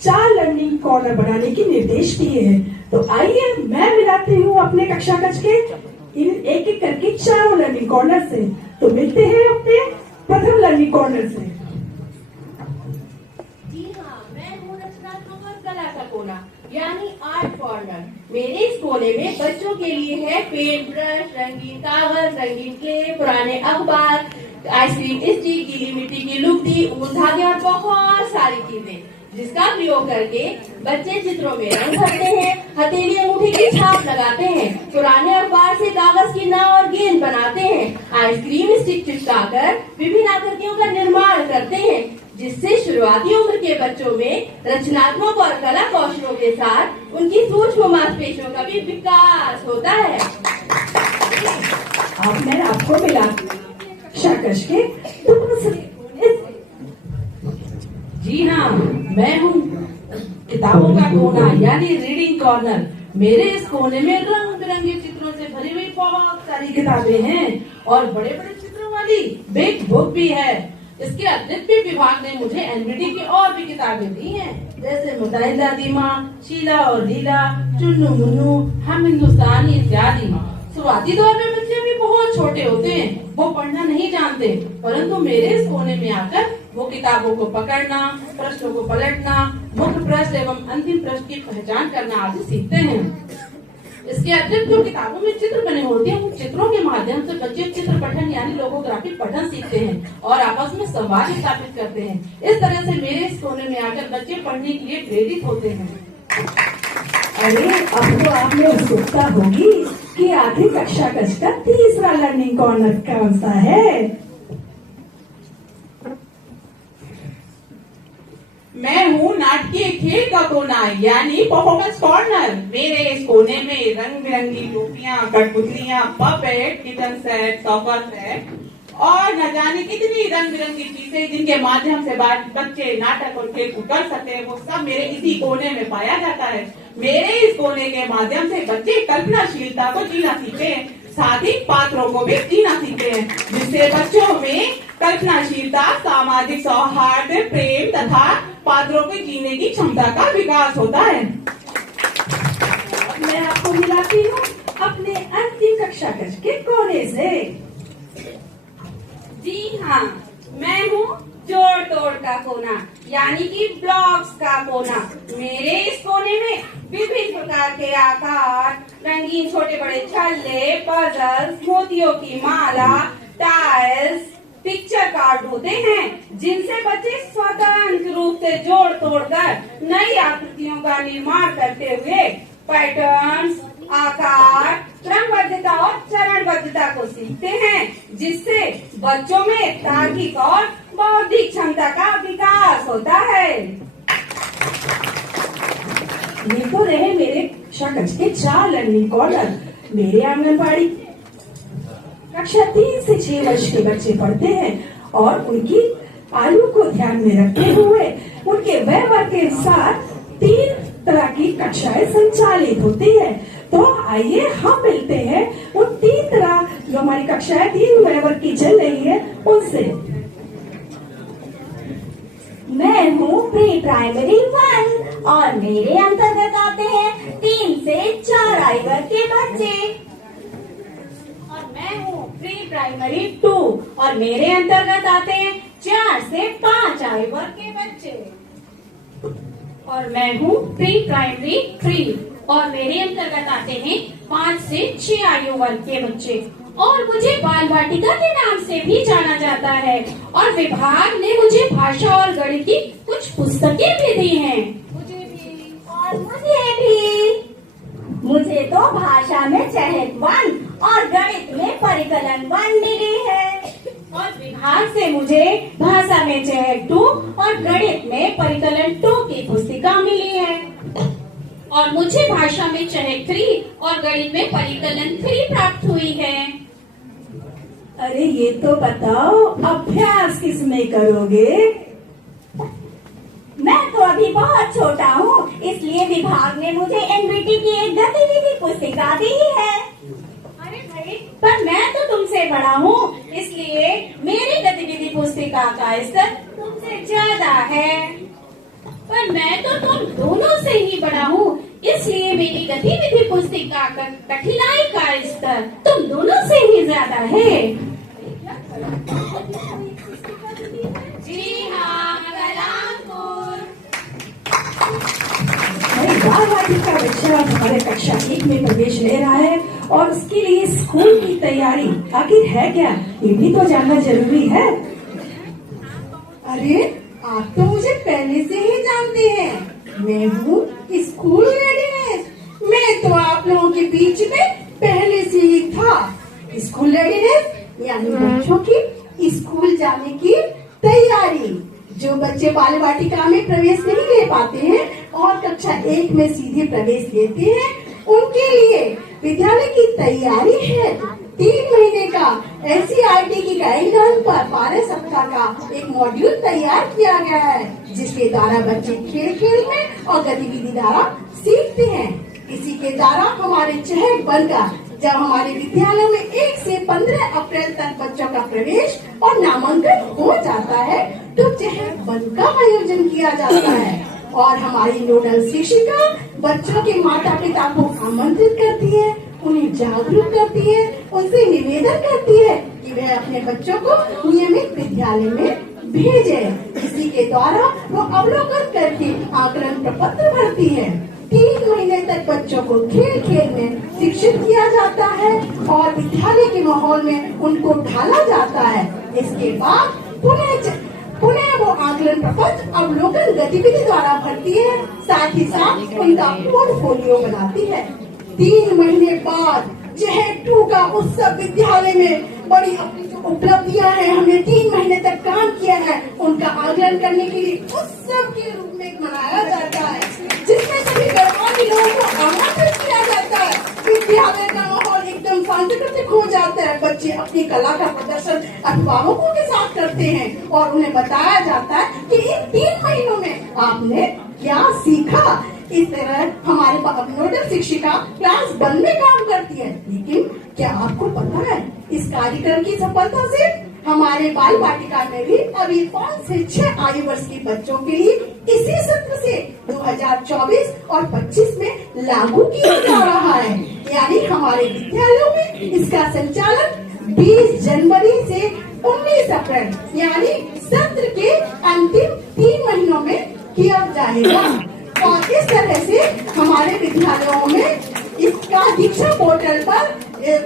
4 learning corner बनाने की निर्देश दिए हैं। तो आइए मैं मिलाती हूँ अपने कक्षा कक्ष के इन एक एक करके 4 लर्निंग कॉर्नर से। तो मिलते हैं अपने प्रथम लर्निंग कॉर्नर से। जी हाँ, मैं हूँ रचनात्मक और कला का कोना यानी आर्ट कॉर्नर। मेरे इस कोने में बच्चों के लिए है पेंट ब्रश, रंगीन कागज, रंगीन क्ले, पुराने अखबार, आइसक्रीम स्टिक, गीली मिट्टी की लुगदी, ऊन धागे और बहुत सारी चीजें जिसका प्रयोग करके बच्चे चित्रों में रंग भरते हैं, हथेली अंगूठी की छाप लगाते हैं, पुराने अखबार से कागज की नाव और गेंद बनाते हैं, आइसक्रीम स्टिक चिपकाकर विभिन्न आकृतियों का निर्माण करते हैं, जिससे शुरुआती उम्र के बच्चों में रचनात्मक और कला कौशलों के साथ उनकी सूक्ष्म मांसपेशियों का भी विकास होता है। अब मैं आपको मिला कक्ष के दूसरे। जी हाँ, मैं हूँ किताबों का कोना यानी रीडिंग कॉर्नर। मेरे इस कोने में रंग बिरंगे चित्रों से भरी हुई बहुत सारी किताबें हैं और बड़े बड़े चित्रों वाली बिग बुक भी है। इसके अतिरिक्त भी विभाग ने मुझे एनबीटी की और भी किताबें दी हैं, जैसे मुतहिदा दीमा, शीला और लीला, चुन्नू मुन्नू, हम हिंदुस्तानी इत्यादि। शुरुआती दौर में बच्चे भी बहुत छोटे होते हैं, वो पढ़ना नहीं जानते, परंतु मेरे इस कोने में आकर वो किताबों को पकड़ना, प्रश्नों को पलटना, मुख्य प्रश्न एवं अंतिम प्रश्न की पहचान करना आदि सीखते हैं। इसके अतिरिक्त जो किताबों में चित्र बने होते हैं, उन चित्रों के माध्यम से बच्चे चित्र पठन यानी लोगोग्राफी पठन सीखते हैं और आपस में संवाद स्थापित करते हैं। इस तरह से मेरे इस कोने में आकर बच्चे पढ़ने के लिए प्रेरित होते हैं। अरे अब तो आपने उत्सुकता होगी कि आखिरी कक्षा कक्ष का तीसरा लर्निंग कॉर्नर कौन सा है। मैं हूँ नाटकीय खेल का कोना यानी परफॉर्मेंस कॉर्नर। मेरे इस कोने में रंग बिरंगी टोपियाँ, कठपुतलियाँ, puppet, kitchen set, sofa set और न जाने कितनी रंग बिरंगी चीजें जिनके माध्यम से बच्चे नाटक और खेल कर सकते हैं, वो सब मेरे इसी कोने में पाया जाता है। मेरे इस कोने के माध्यम से बच्चे कल्पनाशीलता को जीना सीखते हैं, साथ ही पात्रों को भी जीना सीखते हैं, जिससे बच्चों में कल्पनाशीलता, सामाजिक सौहार्द, प्रेम तथा पात्रों के जीने की क्षमता का विकास होता है। मैं आपको मिलाती हूँ अपने अंतिम कक्षा कक्ष के कोने से। जी हाँ, मैं हूँ जोड़ तोड़ का कोना यानी कि ब्लॉक्स का कोना। मेरे इस कोने में विभिन्न प्रकार के आकार, रंगीन छोटे बड़े छल्ले, पजल्स, मोतियों की माला, टाइल्स, पिक्चर कार्ड होते हैं, जिनसे बच्चे स्वतंत्र रूप से जोड़ तोड़ कर नई आकृतियों का निर्माण करते हुए पैटर्न्स, आकार, क्रमबद्धता और चरणबद्धता को सीखते हैं, जिससे बच्चों में तार्किक और बौद्धिक क्षमता का विकास होता है। ये तो रहे मेरे कक्षा कक्ष के 4 लर्निंग कॉर्नर। मेरे आंगनबाड़ी कक्षा 3 से 6 वर्ष के बच्चे पढ़ते हैं और उनकी आयु को ध्यान में रखते हुए उनके व्यवहार के अनुसार 3 तरह की कक्षाएं संचालित होती है। तो आइए हम मिलते हैं उन 3 तरह जो हमारी कक्षाएं 3 व्यवहार की चल रही है उनसे। मैं हूँ प्री प्राइमरी 1 और मेरे अंतर्गत आते हैं 3 से 4 आयु वर्ग के बच्चे। और मैं हूँ प्री प्राइमरी 2 और मेरे अंतर्गत आते हैं 4 से 5 आयु वर्ग के बच्चे। और मैं हूँ प्री प्राइमरी 3 और मेरे अंतर्गत आते हैं 5 से 6 आयु वर्ग के बच्चे। और मुझे बाल वाटिका के नाम से भी जाना जाता है और विभाग ने मुझे भाषा और गणित की कुछ पुस्तकें भी दी हैं। मुझे भी और मुझे भी। मुझे तो भाषा में चहक 1 और गणित में परिकलन 1 मिली है। और विभाग से मुझे भाषा में चहक 2 और गणित में परिकलन 2 की पुस्तिका मिली है। और मुझे भाषा में चहक 3 और गणित में परिकलन 3 प्राप्त हुई है। अरे ये तो बताओ अभ्यास किसमें करोगे? मैं तो अभी बहुत छोटा हूँ, इसलिए विभाग ने मुझे एनबीटी की एक गतिविधि पुस्तिका दी है। अरे भाई, पर मैं तो तुमसे बड़ा हूँ, इसलिए मेरी गतिविधि पुस्तिका का स्तर तुमसे ज्यादा है। पर पर मैं तो तुम दोनों से ही बड़ा हूँ, इसलिए मेरी गतिविधि पुस्तिका का कठिनाई का स्तर तुम दोनों से ही ज्यादा है। जी हाँ, कलामपुर। बाल का बच्चा हमारे कक्षा 1 में प्रवेश ले रहा है और उसके लिए स्कूल की तैयारी आखिर है क्या, ये भी तो जानना जरूरी है। अरे आप तो मुझे पहले से ही जानते हैं, मैं हूँ स्कूल रेडीनेस। मैं तो आप लोगों के बीच में पहले से ही था। स्कूल रेडीनेस यानी बच्चों की स्कूल जाने की तैयारी। जो बच्चे बाल वाटिका में प्रवेश नहीं ले पाते हैं और कक्षा 1 में सीधे प्रवेश लेते हैं, उनके लिए विद्यालय की तैयारी है। 3 महीने का NCERT की गाइडलाइन पर 12 सप्ताह का एक मॉड्यूल तैयार किया गया है, जिसके द्वारा बच्चे खेल खेल में और गतिविधि द्वारा सीखते हैं। इसी के द्वारा हमारे चहक बनकर जब हमारे विद्यालय में 1 से 15 अप्रैल तक बच्चों का प्रवेश और नामांकन हो जाता है, तो चहक बन का आयोजन किया जाता है और हमारी नोडल शिक्षिका बच्चों के माता पिता को आमंत्रित करती है, उन्हें जागरूक करती है, उनसे निवेदन करती है कि वे अपने बच्चों को नियमित विद्यालय में भेजे। इसी के द्वारा वो अवलोकन करके आकलन प्रपत्र भरती है। 3 महीने तक बच्चों को खेल खेल में शिक्षित किया जाता है और विद्यालय के माहौल में उनको ढाला जाता है। इसके बाद पुनः वो आकलन प्रपत्र अवलोकन गतिविधि द्वारा भरती है, साथ ही साथ उनका पोर्टफोलियो बनाती है। 3 महीने बाद चहक 2 का उत्सव विद्यालय में बड़ी अपनी जो उपलब्धियां हैं, हमने 3 महीने तक काम किया है, उनका आकलन करने के लिए उत्सव के रूप में मनाया जाता है, जिसमें सभी गणमान्य लोगों को आमंत्रित किया जाता है। विद्यालय का माहौल एकदम सांस्कृतिक हो जाता है। बच्चे अपनी कला का प्रदर्शन अभिभावकों के साथ करते हैं और उन्हें बताया जाता है कि इन 3 महीनों में आपने क्या सीखा। इस तरह हमारे नोडल शिक्षिका क्लास 1 में काम करती है। लेकिन क्या आपको पता है, इस कार्यक्रम की सफलता से हमारे बाल वाटिका में भी अभी 5 से 6 आयु वर्ष के बच्चों के लिए इसी सत्र से 2024 और 25 में लागू किया जा रहा है। यानी हमारे विद्यालयों में इसका संचालन 20 जनवरी से 19 अप्रैल यानी सत्र के अंतिम 3 महीनों में किया जाएगा। और इस तरह से हमारे विद्यालयों में इसका दीक्षा पोर्टल पर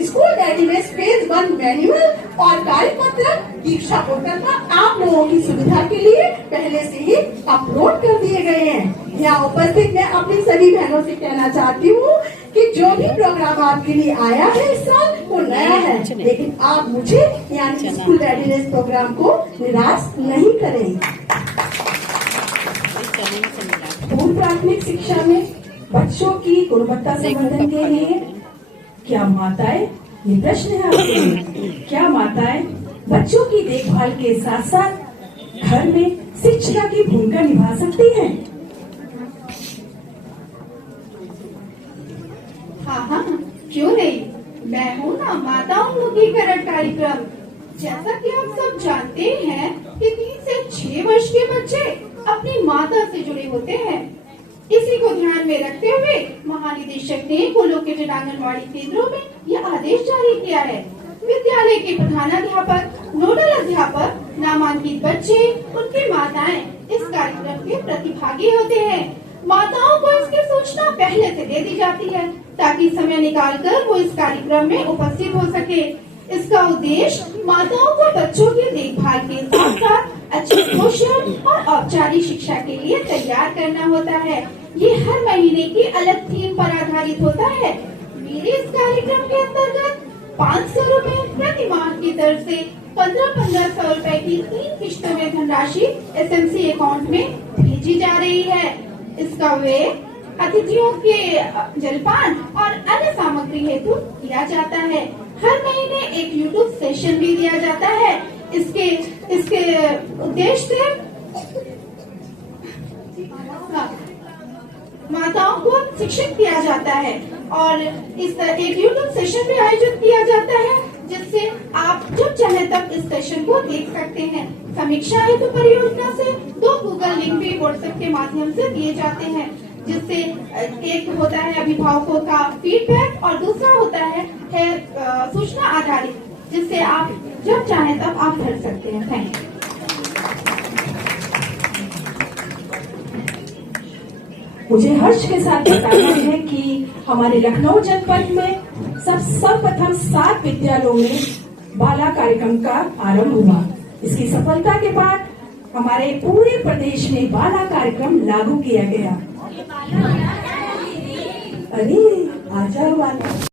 स्कूल रेडीनेस फेज 1 मैनुअल और कार्यपत्र दीक्षा पोर्टल पर आप लोगों की सुविधा के लिए पहले से ही अपलोड कर दिए गए हैं। यहाँ उपस्थित मैं अपनी सभी बहनों से कहना चाहती हूँ कि जो भी प्रोग्राम आपके लिए आया है इस साल वो नया है, लेकिन आप मुझे यानी स्कूल रेडीनेस प्रोग्राम को निराश नहीं करेंगे। पूर्व प्राथमिक शिक्षा में बच्चों की गुणवत्ता संवर्धन के लिए क्या माताएं, ये प्रश्न है आपके लिए, क्या माताएं बच्चों की देखभाल के साथ साथ घर में शिक्षिका की भूमिका निभा सकती हैं? हाँ, क्यों नहीं। मैं हूँ ना माता उन्मुखीकरण कार्यक्रम। जैसा कि आप सब जानते हैं कि 3 से 6 वर्ष के बच्चे अपनी माता से जुड़े होते हैं। इसी को ध्यान में रखते हुए महानिदेशक ने कोलोकेटेड आंगनबाड़ी केंद्रों में यह आदेश जारी किया है। विद्यालय के प्रधानाध्यापक, नोडल अध्यापक, नामांकित बच्चे, उनकी माताएं इस कार्यक्रम के प्रतिभागी होते हैं। माताओं को इसकी सूचना पहले से दे दी जाती है ताकि समय निकालकर वो इस कार्यक्रम में उपस्थित हो सके। इसका उद्देश्य माताओं को बच्चों की देखभाल के साथ साथ अच्छे पोषण और औपचारिक शिक्षा के लिए तैयार करना होता है। ये हर महीने की अलग थीम पर आधारित होता है। मेरे इस कार्यक्रम के अंतर्गत 500 रुपए प्रति माह की दर से 1500 रुपए की 3 किश्तों में धनराशि SMC अकाउंट में भेजी जा रही है। इसका व्यय अतिथियों के जलपान और अन्य सामग्री हेतु किया जाता है। हर महीने एक YouTube सेशन भी दिया जाता है। इसके उद्देश्य से माताओं को शिक्षित किया जाता है और इस एक YouTube सेशन भी आयोजित किया जाता है, जिससे आप जब चाहे तब इस सेशन को देख सकते हैं। समीक्षा हेतु परियोजना से 2 गूगल लिंक भी व्हाट्सएप के माध्यम से दिए जाते हैं, जिससे एक होता है अभिभावकों का फीडबैक और दूसरा होता है सूचना आधारित, जिससे आप जब चाहें तब आप भर सकते हैं। Thank you. मुझे हर्ष के साथ बताना है कि हमारे लखनऊ जनपद में सर्वप्रथम 7 विद्यालयों में बाला कार्यक्रम का आरंभ हुआ। इसकी सफलता के बाद हमारे पूरे प्रदेश में बाला कार्यक्रम लागू किया गया। अरे आजा बाला।